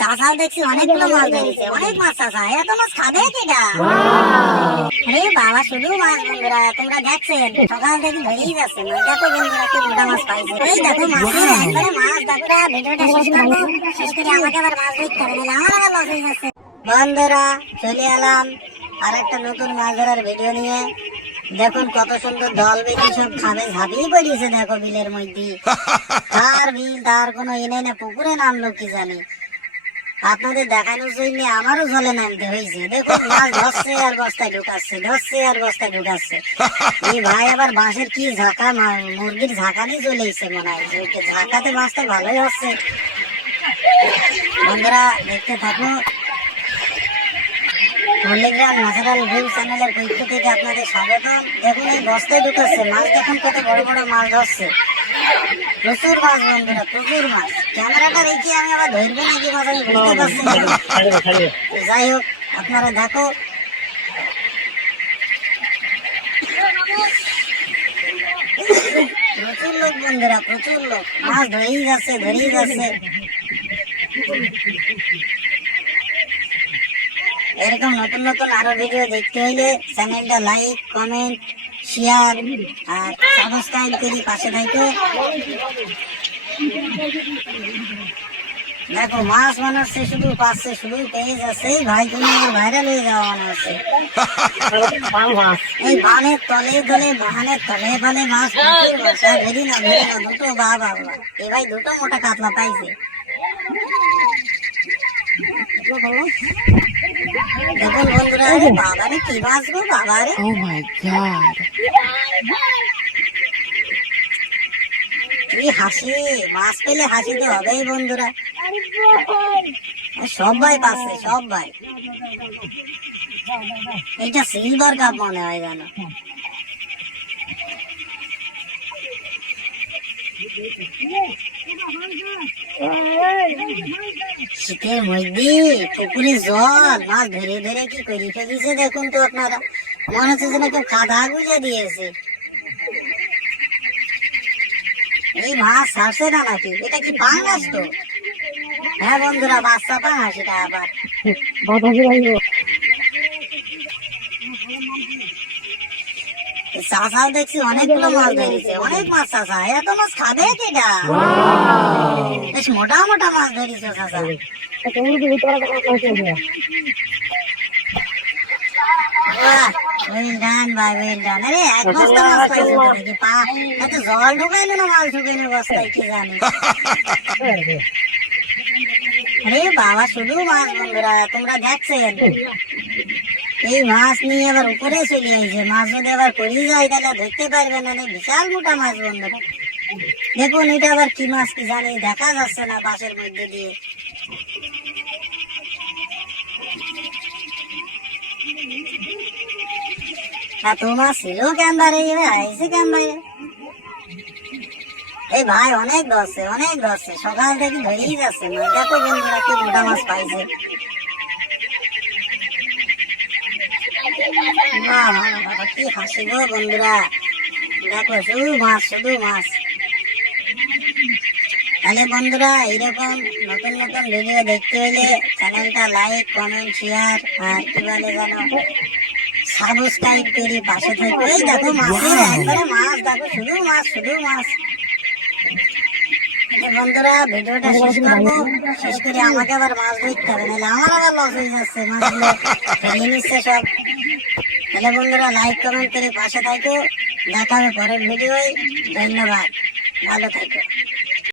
চাষাও দেখছি অনেকগুলো মাছ ধরেছে, অনেক মাছ চাষা। এত মাছ খাবে কিটা? আরে বাবা, শুধু মাছ বন্ধুরা, তোমরা দেখছেন সকাল থেকে ধরেই যাচ্ছে মাছ। দেখো বন্ধুরা কি মোটা মাছ পাইছে। এই দেখো মাছের একবারে মাছ। দেখো ভিডিওটা শেষ করবো, শেষ করে আমাকে আবার মাছ ধরতে হবে, নাহলে আমার আবার লস হয়ে যাচ্ছে। বন্ধুরা চলে এলাম আর একটা নতুন মাছ ধরার ভিডিও নিয়ে। দেখুন কত সুন্দর দল বেঁধে সব খাবে ঝাঁপিয়ে পড়িয়েছে। দেখো বিলের মধ্যে তার বিল, তার কোনো এনে না, পুকুরে নামলো কি জানি। আপনাদের দেখানোর জন্য আমারও জলে নামতে হয়েছে। দেখুন মাছ ধরছে আর বস্তায় ঢুকাচ্ছে, ধরছে আর বস্তায় ঢুকাচ্ছে। এই ভাই আবার বাঁশের কি ঝাঁকা, মুরগির ঝাঁকা নিয়ে চলে এসছে মনে হয়। ঝাঁকাতে মাছটা ভালোই হচ্ছে। বন্ধুরা দেখতে থাকো। পল্লিগ্রাম ন্যাচারাল ভিউ চ্যানেলের পক্ষ থেকে আপনাদের স্বাগতম। দেখুন এই বস্তায় ঢুকাচ্ছে মাছ, দেখুন কত বড় বড় মাছ ধরছে। প্রচুর মাছ বন্ধুরা, প্রচুর মাছ। ক্যামেরাটা রেখে আমি আবার ধরবো নাকি মাছ আমি বুঝতে পারছি না। যাই হোক আপনারা দেখো। প্রচুর লোক বন্ধুরা, প্রচুর লোক। মাছ ধরেই যাচ্ছে, ধরেই যাচ্ছে। এরকম নতুন নতুন আরো ভিডিও দেখতে হইলে চ্যানেলটা লাইক, কমেন্ট, শেয়ার আর সাবস্ক্রাইব করে পাশে থাকো। দেখো মাছ বানাচ্ছে, শুধু পাচ্ছে, শুধু পেয়ে যাচ্ছে। ভাই তুমি আমার ভাইরাল হয়ে যাওয়া মনে হচ্ছে। এই বানের তলে তলে, বাহানের তলে তলে মাছ, প্রচুর মাছ। ভেরি না, ভেরি না, দুটো বাবা। এই ভাই দুটো মোটা কাতলা পাইছে। দেখুন বন্ধুরা, বাবারে কি মাছ গো, বাবারে। Oh my god. কি হাসি, মাছ পেলে হাসি তো হবেই বন্ধুরা। সবাই পাচ্ছে, সবাই। এটা সিলভার কাপ মনে হয় যেন। শীতের মধ্যে পুকুরে জল, মাছ ধরে ধরে কি করে ফেলিছে দেখুন তো আপনারা। মনে হচ্ছে যেন কেউ কাদা গুঁজে দিয়েছে। এই মাছ ছাড়ছে না নাকি? এটা কি পাঙ্গাস তো? হ্যাঁ বন্ধুরা, বাচ্চা পাঙ্গাস এটা আবার। চাষাও দেখছি অনেকগুলো মাছ ধরেছে, অনেক মাছ চাষা। এত মাছ খাবে কিটা? বেশ মোটা মোটা মাছ ধরেছে চাষা। ওয়েল ডান ভাই, ওয়েল ডান। আরে এক বস্তা মাছ পাইছো তো নাকি? এত জল ঢুকাইলো না মাছ ঢুকাইলো বস্তায়, কি জানি। আরে বাবা, শুধু মাছ বন্ধুরা, তোমরা দেখছেন। এই মাছ নিয়ে আবার উপরে চলে আইছে। মাছ যদি আবার পড়ে যায় তাহলে ধরতে পারবে না। বিশাল মোটা মাছ বন্ধুরা। দেখুন এটা আবার কি মাছ কি জানি, দেখা যাচ্ছে না বাঁশের মধ্যে দিয়ে। এত মাছ ছিল কেন বারে, আইসে কেন বাইরে? এই ভাই অনেক ধরছে, অনেক ধরছে। সকাল থেকে ধরেই যাচ্ছে মাছ। দেখো বন্ধুরা কি মোটা মাছ পাইছে। কি হাসি গো বন্ধুরা। দেখো শুধু মাছ, শুধু মাছ। তাহলে বন্ধুরা এইরকম নতুন নতুন ভিডিও দেখতে হলে চ্যানেলটা লাইক, কমেন্ট, শেয়ার আর কি বলে যেন সাবস্ক্রাইব করে পাশে থাকবে। এই দেখো মাছের একবারে মাছ, দেখো শুধু মাছ, শুধু মাছ। বন্ধুরা ভিডিওটা শেষ করবো, শেষ করে আমাকে আবার মাছ ধরতে হবে, নাহলে আমার আবার লস হয়ে যাচ্ছে। মাছগুলো ফেরিয়ে নিচ্ছে সব। তাহলে বন্ধুরা লাইক, কমেন্ট করে পাশে থাকো। দেখা হবে পরের ভিডিওয়। ধন্যবাদ, ভালো থাকো।